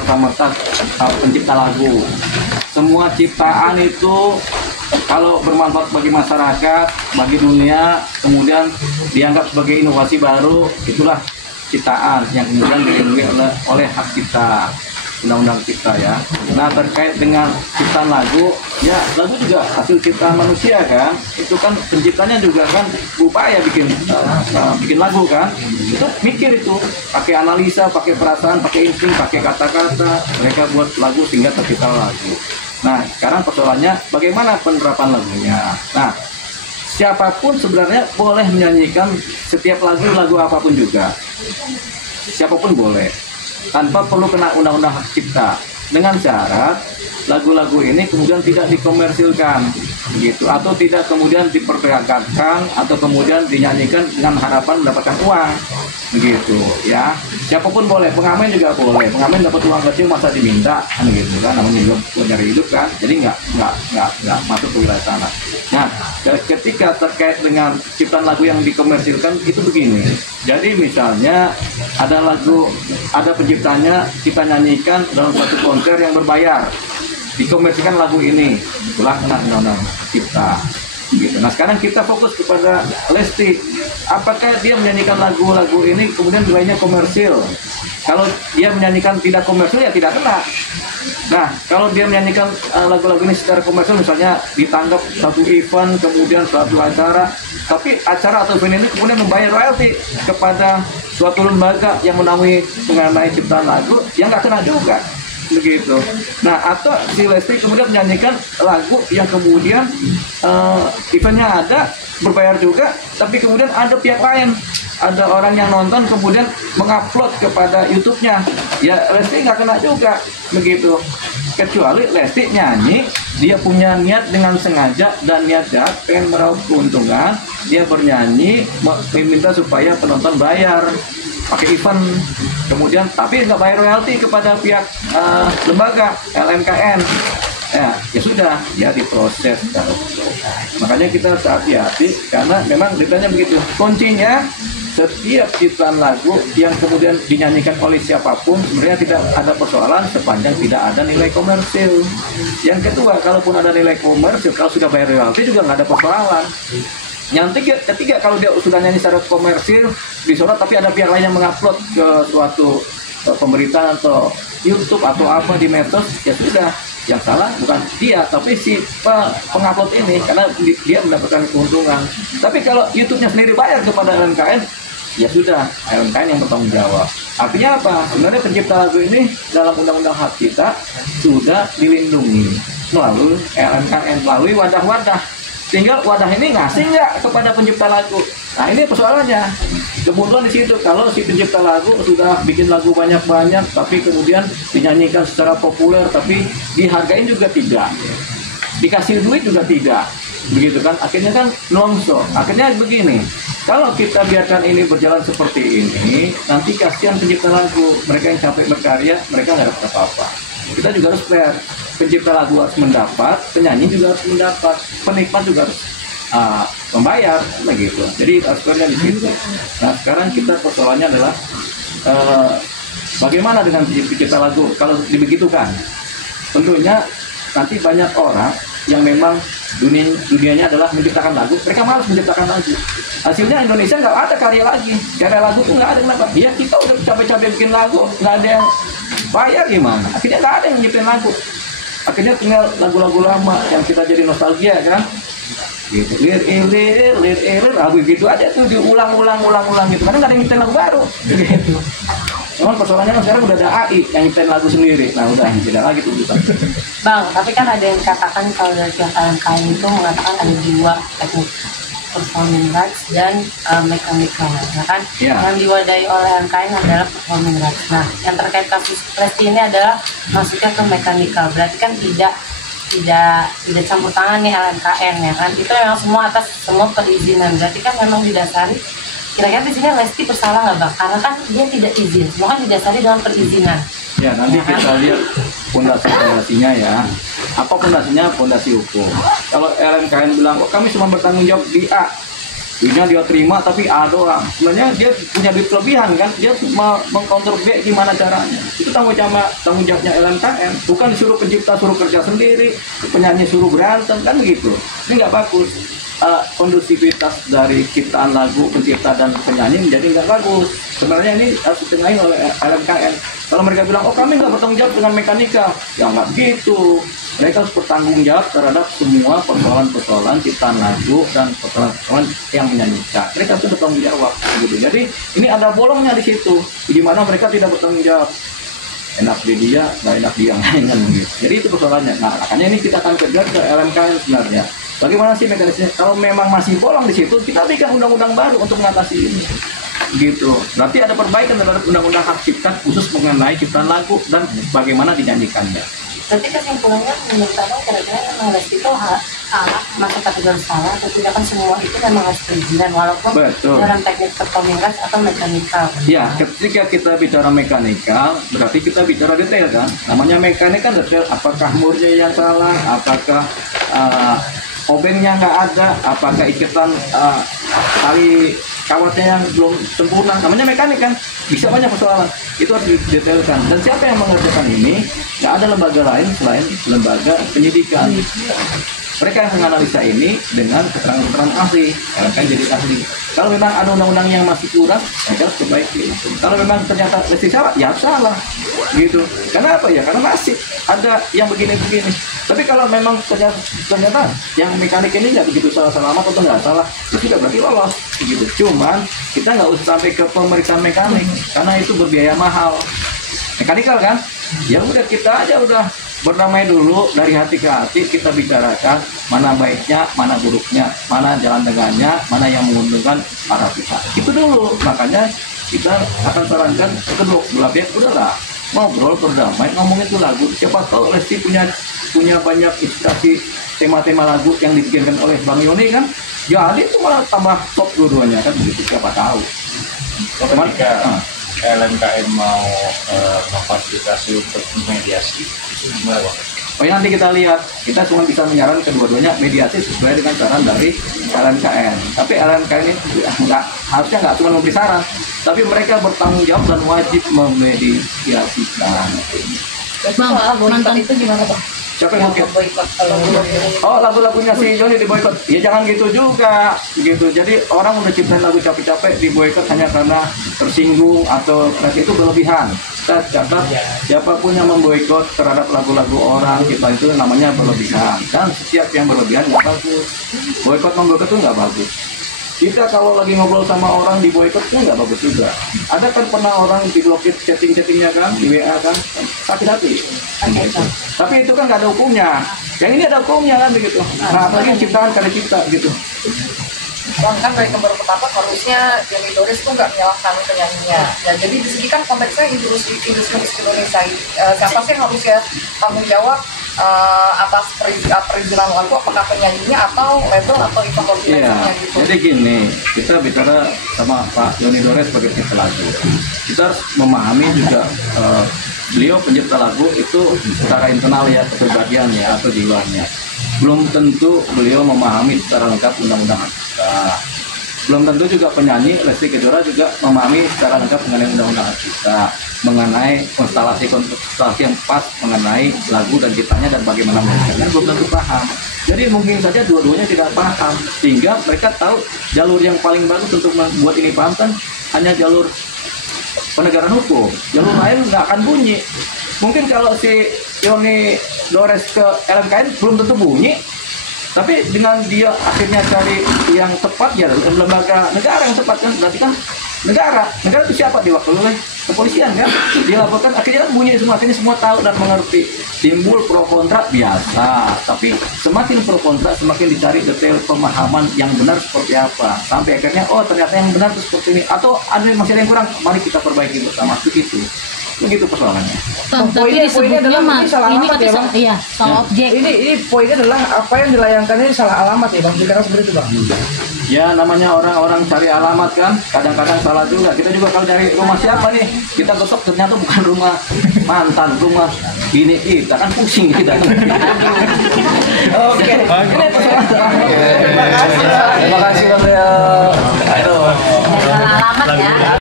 serta-merta pencipta lagu. Semua ciptaan itu kalau bermanfaat bagi masyarakat, bagi dunia, kemudian dianggap sebagai inovasi baru, itulah ciptaan yang kemudian dilindungi oleh hak cipta, undang-undang cipta ya. Nah, terkait dengan ciptaan lagu, ya lagu juga hasil ciptaan manusia kan. Itu kan penciptanya juga kan berupaya bikin lagu kan. Itu mikir itu, pakai analisa, pakai perasaan, pakai insting, pakai kata-kata, mereka buat lagu sehingga tercipta lagu. Nah, sekarang persoalannya bagaimana penerapan lagunya. Nah, siapapun sebenarnya boleh menyanyikan setiap lagu apapun juga. Siapapun boleh, tanpa perlu kena undang-undang hak cipta. Dengan syarat lagu-lagu ini kemudian tidak dikomersilkan gitu, atau tidak kemudian diperdagangkan, atau kemudian dinyanyikan dengan harapan mendapatkan uang begitu ya. Siapapun boleh, pengamen juga boleh. Pengamen dapat uang kecil masa diminta kan gitu kan, namanya juga buat nyari hidup kan, jadi nggak masuk ke wilayah sana. Nah, ketika terkait dengan ciptaan lagu yang dikomersilkan itu begini. Jadi misalnya ada lagu, ada penciptanya, kita nyanyikan dalam satu konser yang berbayar, dikomersilkan lagu ini, itulah kena undang-undang cipta gitu. Nah, sekarang kita fokus kepada Lesti. Apakah dia menyanyikan lagu-lagu ini kemudian nilainya komersil? Kalau dia menyanyikan tidak komersil ya tidak kena. Nah, kalau dia menyanyikan lagu-lagu ini secara komersil, misalnya ditangkap satu event, kemudian suatu acara, tapi acara atau event ini kemudian membayar royalti kepada suatu lembaga yang menaungi mengenai ciptaan lagu, yang nggak kena juga begitu. Nah, atau si Lesti kemudian menyanyikan lagu yang kemudian eventnya ada, berbayar juga, tapi kemudian ada pihak lain, ada orang yang nonton kemudian mengupload kepada YouTube-nya, ya Lesti nggak kena juga begitu. Kecuali Lesti nyanyi, dia punya niat dengan sengaja dan niat jahat pengen meraup keuntungan, dia bernyanyi meminta supaya penonton bayar pakai event, kemudian tapi nggak bayar royalti kepada pihak lembaga LMKN. Ya sudah, ya diproses. Makanya kita harus hati-hati karena memang ditanya begitu. Kuncinya setiap ciptaan lagu yang kemudian dinyanyikan oleh siapapun sebenarnya tidak ada persoalan sepanjang tidak ada nilai komersil. Yang kedua, kalaupun ada nilai komersil, kalau sudah bayar royalti juga nggak ada persoalan. Yang ketiga, kalau dia sudah nyanyi secara komersil disorot tapi ada pihak lain yang mengupload ke suatu pemberitaan atau YouTube atau apa di medsos, ya sudah, yang salah bukan dia tapi si pengupload ini karena dia mendapatkan keuntungan. Tapi kalau YouTube-nya sendiri bayar kepada LMKN, ya sudah, LMKN yang bertanggung jawab. Artinya apa? Sebenarnya pencipta lagu ini dalam undang-undang hak kita sudah dilindungi melalui LMKN, melalui wadah-wadah. Tinggal wadah ini ngasih nggak kepada pencipta lagu. Nah, ini persoalannya. Kemudian di situ kalau si pencipta lagu sudah bikin lagu banyak-banyak, tapi kemudian dinyanyikan secara populer, tapi dihargain juga tidak, dikasih duit juga tidak, begitu kan? Akhirnya kan nongso. Akhirnya begini. Kalau kita biarkan ini berjalan seperti ini, nanti kasihan pencipta lagu, mereka yang capek berkarya, mereka nggak dapat apa-apa. Kita juga harus fair. Pencipta lagu harus mendapat, penyanyi juga harus mendapat, penikmat juga harus membayar, begitu. Jadi harus fairnya di situ. Nah, sekarang kita persoalannya adalah bagaimana dengan pencipta lagu kalau dibegitukan? Tentunya nanti banyak orang yang memang dunianya adalah menciptakan lagu, mereka malas menciptakan lagu. Hasilnya Indonesia nggak ada karya lagi, karya lagu tuh nggak ada. Kenapa? Ya kita udah capek-capek bikin lagu, nggak ada yang bayar, gimana? Akhirnya nggak ada yang nyiptain lagu. Akhirnya tinggal lagu-lagu lama yang kita jadi nostalgia kan, gitu. Lir, lagu gitu aja tuh diulang-ulang gitu. Karena nggak ada yang nyiptain lagu baru, gitu. Cuman persoalannya kan sekarang udah ada AI yang nyiptain lagu sendiri. Nah udah tidak lagi tuh bisa. Bang, tapi kan ada yang katakan kalau dari pihak LMKN itu mengatakan ada dua teknik, performing rights dan mechanical, ya kan? Yeah. Yang diwadahi oleh LMKN adalah performing rights. Nah, yang terkait kasus Lesti ini adalah masuknya ke mechanical, berarti kan tidak campur tangan nih LMKN, ya kan? Itu memang semua atas semua perizinan, berarti kan memang didasari. Kira-kira di sini Lesti bersalah nggak, Bang? Karena kan dia tidak izin, semua kan didasari dengan perizinan. Ya, nanti kita lihat fondasinya ya. Apa fondasinya? Fondasi hukum. Kalau LMKN bilang, oh kami cuma bertanggung jawab di A, duitnya dia terima tapi A doang. Sebenarnya dia punya duit kelebihan kan, dia mengcounter B gimana caranya. Itu tanggung jawabnya LMKN, bukan disuruh pencipta suruh kerja sendiri, penyanyi suruh berantem kan begitu. Ini nggak bagus. Kondusivitas dari ciptaan lagu, pencipta dan penyanyi menjadi nggak bagus. Sebenarnya ini harus ditengahin oleh LMKN. Kalau mereka bilang, oh kami nggak bertanggung jawab dengan mekanika, ya nggak gitu. Mereka harus bertanggung jawab terhadap semua persoalan-persoalan ciptaan lagu dan persoalan-persoalan yang menyanyikan. Mereka harus bertanggung jawab. Gitu. Jadi ini ada bolongnya di situ, di mana mereka tidak bertanggung jawab. Enak di dia, nggak enak di yang lain kan gitu. Jadi itu persoalannya. Nah, makanya ini kita akan kejar ke LMKN sebenarnya. Bagaimana sih mekanisme? Kalau memang masih bolong di situ, kita bikin undang-undang baru untuk mengatasi ini. Gitu. Berarti ada perbaikan terhadap undang-undang hak cipta khusus mengenai ciptaan lagu dan bagaimana dinyanyikannya. Berarti kesimpulannya menurut abang kira-kira memang Lesti itu salah, masuk kategori salah, atau tidak kan semua itu memang harus perizinan walaupun dalam teknik performing arts atau mekanikal. Ya, ketika kita bicara mekanikal, berarti kita bicara detail kan. Namanya mekanik kan detail, apakah murnya yang salah, apakah obengnya nggak ada, apakah ikatan tali kawatnya yang belum sempurna, namanya mekanik kan, bisa banyak persoalan, itu harus didetailkan. Dan siapa yang mengerjakan ini? Nggak ada lembaga lain selain lembaga penyidikan. Mereka yang menganalisa ini dengan keterangan-keterangan ahli, kan jadi ahli. Kalau memang ada undang-undang yang masih kurang, mereka harus perbaiki. Kalau memang ternyata Lesti salah, ya salah, gitu. Karena apa ya? Karena masih ada yang begini-begini. Tapi kalau memang ternyata yang mekanik ini nggak begitu salah amat atau nggak salah, itu juga berarti lolos, gitu. Cuman kita nggak usah sampai ke pemeriksaan mekanik, karena itu berbiaya mahal. Mekanikal kan? Ya udah kita aja udah berdamai dulu dari hati ke hati, kita bicarakan mana baiknya, mana buruknya, mana jalan tengahnya, mana yang menguntungkan para pihak. Itu dulu. Makanya kita akan sarankan kedua belah pihak udahlah ngobrol berdamai, ngomongin itu lagu. Siapa tahu Lesti punya banyak inspirasi tema-tema lagu yang dibikinkan oleh Bang Yoni kan. Jadi itu malah tambah top dua-duanya kan begitu, siapa tahu. Ketika LMKN mau memfasilitasi untuk mediasi, oh ya, nanti kita lihat, kita cuma bisa menyarankan kedua-duanya mediasi sesuai dengan saran dari LMKN. Tapi LMKN ini harusnya nggak cuma memberi saran, tapi mereka bertanggung jawab dan wajib memediasikan. Bang, mantan itu gimana Bang? Siapa yang boikot? Oh, lagu-lagunya si Joni diboikot. Ya jangan gitu juga, gitu. Jadi orang udah ciptain lagu capek-capek diboikot hanya karena tersinggung atau itu berlebihan. Kita catat siapapun yang memboikot terhadap lagu-lagu orang kita itu namanya berlebihan. Dan setiap yang berlebihan nggak bagus. Boikot-memboikot itu nggak bagus. Kita kalau lagi ngobrol sama orang di boikot itu nggak bagus juga. Ada kan pernah orang diblokir chatting-chattingnya kan, di WA kan, sakit hati. Gitu. Tapi itu kan nggak ada hukumnya. Yang ini ada hukumnya kan begitu. Nah, apalagi ciptaan karya cipta gitu. Bang, kan dari kembar pertama harusnya Yoni Doris itu nggak menyalahkan penyanyinya. Ya, jadi di sini kan konteksnya industri musik Indonesia. Siapa sih yang harusnya tanggung jawab atas perizinan lagu, apakah penyanyinya atau label atau event koordinatornya gitu? Jadi gini, kita bicara sama Pak Yoni Doris sebagai pencipta lagu. Kita harus memahami juga beliau pencipta lagu itu secara internal ya, kepribadian ya atau jiwanya. Belum tentu beliau memahami secara lengkap undang-undang cipta. Belum tentu juga penyanyi Lesti Kejora juga memahami secara lengkap mengenai undang-undang cipta, mengenai konstelasi yang pas mengenai lagu dan ciptanya dan bagaimana menyanyikannya belum tentu paham. Jadi mungkin saja dua-duanya tidak paham, sehingga mereka tahu jalur yang paling bagus untuk membuat ini paham kan hanya jalur penegakan hukum. Jalur lain nggak akan bunyi. Mungkin kalau si Yoni Doris ke LMKN belum tentu bunyi, tapi dengan dia akhirnya cari yang tepat ya lembaga negara yang tepat kan, berarti kan negara itu siapa diwakili oleh kepolisian kan, dilaporkan akhirnya kan bunyi semua, akhirnya semua tahu dan mengerti. Timbul pro kontra biasa, tapi semakin pro kontra semakin dicari detail pemahaman yang benar seperti apa, sampai akhirnya oh ternyata yang benar itu seperti ini, atau ada masih ada yang kurang, mari kita perbaiki bersama. Begitu persoalannya. Tapi disebutnya ini katanya iya, salah objek. Ini poinnya adalah apa yang dilayangkan ini salah alamat ya Bang, karena seperti itu Bang. Ya namanya orang-orang cari alamat kan, kadang-kadang salah juga. Kita juga kalau dari rumah siapa nih, kita gosok ternyata bukan rumah mantan, rumah bini kita kan pusing kita. Oke. Terima kasih Bang Leo. Salah alamat ya.